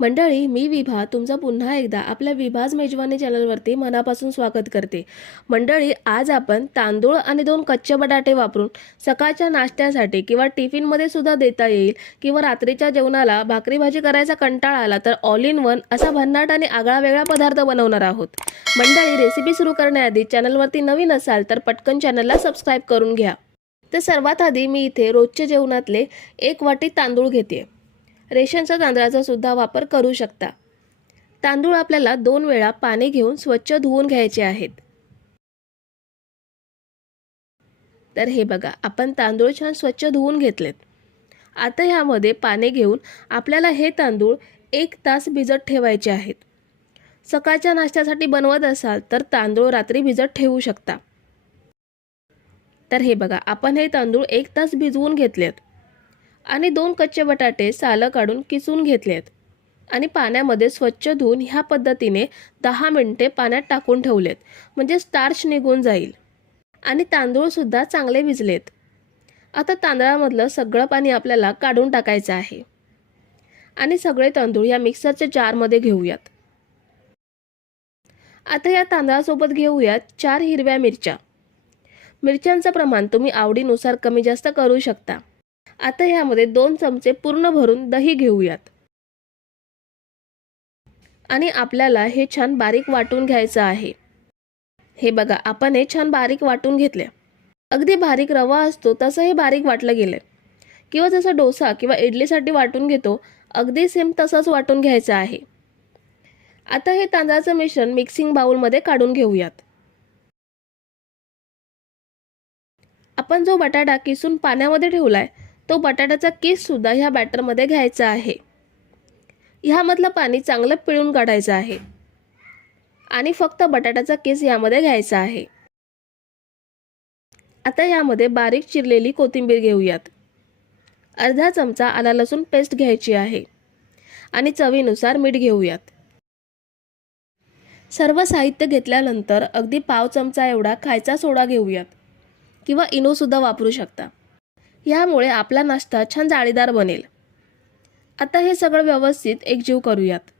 मंडळी, मी विभा तुमचं पुन्हा एकदा आपल्या विभाज मेजवानी चॅनलवरती मनापासून स्वागत करते। मंडळी, आज आपण तांदूळ आणि 2 कच्चे बटाटे वापरून सकाळच्या नाश्त्यासाठी किंवा टिफिनमध्ये सुद्धा देता येईल किंवा रात्रीच्या जेवणाला भाकरी भाजी करायचा कंटाळा आला तर ऑल इन वन असा भन्नाट आणि आगळा वेगळा पदार्थ बनवणार आहोत। मंडळी, रेसिपी सुरू करण्याआधी चॅनलवरती नवीन असाल तर पटकन चॅनलला सबस्क्राइब करून घ्या। तर सर्वात आधी मी इथे रोजच्या जेवणातले 1 वाटी तांदूळ घेते। रेशनच्या तांदळाचा सुद्धा वापर करू शकता। तांदूळ आपल्याला 2 वेळा पाणी घेऊन स्वच्छ धुवून घ्यायचे आहेत। तर हे बघा, आपण तांदूळ छान स्वच्छ धुवून घेतलेत। आता ह्यामध्ये पाणी घेऊन आपल्याला हे तांदूळ 1 तास भिजत ठेवायचे आहेत। सकाळच्या नाश्त्यासाठी बनवत असाल तर तांदूळ रात्री भिजत ठेवू शकता। तर हे बघा, आपण हे तांदूळ 1 तास भिजवून घेतलेत आणि 2 कच्चे बटाटे सालं काढून किसून घेतलेत आणि पाण्यामध्ये स्वच्छ धुवून ह्या पद्धतीने 10 मिनिटे पाण्यात टाकून ठेवलेत, म्हणजे स्टार्च निघून जाईल आणि तांदूळ सुद्धा चांगले भिजलेत। आता तांदळामधलं सगळं पाणी आपल्याला काढून टाकायचं आहे आणि सगळे तांदूळ या मिक्सरच्या जारमध्ये घेऊयात। आता या तांदळासोबत घेऊयात 4 हिरव्या मिरच्या। मिरच्यांचं प्रमाण तुम्ही आवडीनुसार कमी जास्त करू शकता। आता यामध्ये 2 चमचे पूर्ण भरून दही घेऊयात आणि आपल्याला हे छान बारीक वाटून घ्यायचं आहे। हे बघा, आपण हे छान बारीक वाटून घेतले। अगदी बारीक रवा असतो तसं हे बारीक वाटलं गेलं किंवा जसं डोसा किंवा इडलीसाठी वाटून घेतो अगदी सेम तसंच वाटून घ्यायचं आहे। आता हे तांदळाचं मिश्रण मिक्सिंग बाउलमध्ये काढून घेऊयात। आपण जो बटाटा किसून पाण्यामध्ये ठेवलाय तो बटाट्याचा किस सुद्धा ह्या बॅटरमध्ये घ्यायचा आहे। ह्यामधलं पाणी चांगलं पिळून काढायचं आहे आणि फक्त बटाट्याचा किस यामध्ये घ्यायचा आहे। आता यामध्ये बारीक चिरलेली कोथिंबीर घेऊयात। अर्धा चमचा आला लसूण पेस्ट घ्यायची आहे आणि चवीनुसार मीठ घेऊयात। सर्व साहित्य घेतल्यानंतर अगदी पाव चमचा एवढा खायचा सोडा घेऊयात किंवा इनो सुद्धा वापरू शकता। यामुळे आपला नाश्ता छान जाळीदार बनेल। आता हे सगळं व्यवस्थित एकजीव करूयात।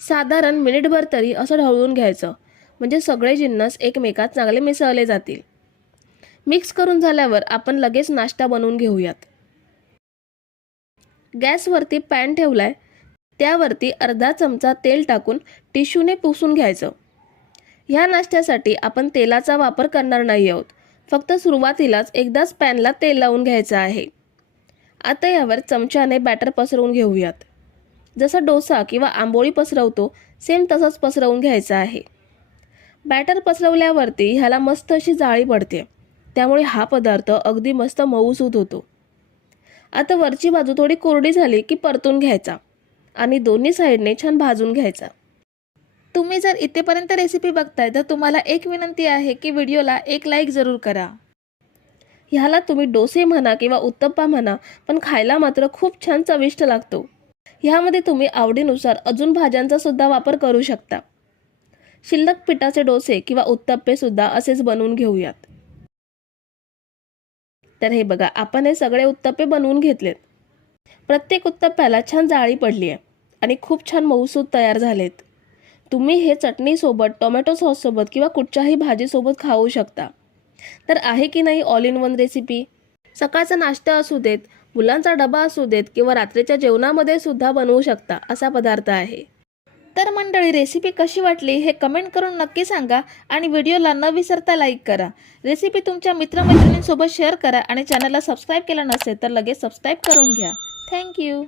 साधारण मिनिटभर तरी असं ढवळून घ्यायचं, म्हणजे सगळे जिन्नस एकमेकात चांगले मिसळले जातील। मिक्स करून झाल्यावर आपण लगेच नाश्ता बनवून घेऊयात। गॅसवरती पॅन ठेवलाय, त्यावरती अर्धा चमचा तेल टाकून टिश्यूने पुसून घ्यायचं। ह्या नाश्त्यासाठी आपण तेलाचा वापर करणार नाही आहोत, फक्त सुरुवातीलाच एकदाच पॅनला तेल लावून घ्यायचं आहे। आता यावर चमच्याने बॅटर पसरवून घेऊयात। जसं डोसा किंवा आंबोळी पसरवतो सेम तसंच पसरवून घ्यायचं आहे। बॅटर पसरवल्यावरती ह्याला मस्त अशी जाळी पडते, त्यामुळे हा पदार्थ अगदी मस्त मऊसूत होतो। आता वरची बाजू थोडी कोरडी झाली की परतून घ्यायचा आणि दोन्ही साईडने छान भाजून घ्यायचा। तुम्ही जर इथेपर्यंत रेसिपी बघताय तर तुम्हाला एक विनंती आहे की व्हिडिओला एक लाईक जरूर करा। ह्याला तुम्ही डोसे म्हणा किंवा उत्तप्पा म्हणा, पण खायला मात्र खूप छान चविष्ट लागतो। ह्यामध्ये तुम्ही आवडीनुसार अजून भाज्यांचा सुद्धा वापर करू शकता। शिल्लक पिठाचे डोसे किंवा उत्तप्पे सुद्धा असेच बनवून घेऊयात। तर हे बघा, आपण हे सगळे उत्तप्पे बनवून घेतलेत। प्रत्येक उत्तप्प्याला छान जाळी पडली आहे आणि खूप छान मऊसूत तयार झालेत। तुम्ही हे चटणीसोबत, टोमॅटो सॉससोबत किंवा कुठच्याही भाजीसोबत खाऊ शकता। तर आहे की नाही ऑल इन वन रेसिपी? सकाळचा नाश्ता असू देत, मुलांचा डबा असू देत किंवा रात्रीच्या जेवणामध्ये सुद्धा बनवू शकता असा पदार्थ आहे। तर मंडळी, रेसिपी कशी वाटली हे कमेंट करून नक्की सांगा आणि व्हिडिओला न विसरता लाईक करा। रेसिपी तुमच्या मित्रमैत्रिणींसोबत शेअर करा आणि चॅनलला सबस्क्राईब केलं नसेल तर लगेच सबस्क्राईब करून घ्या। थँक्यू।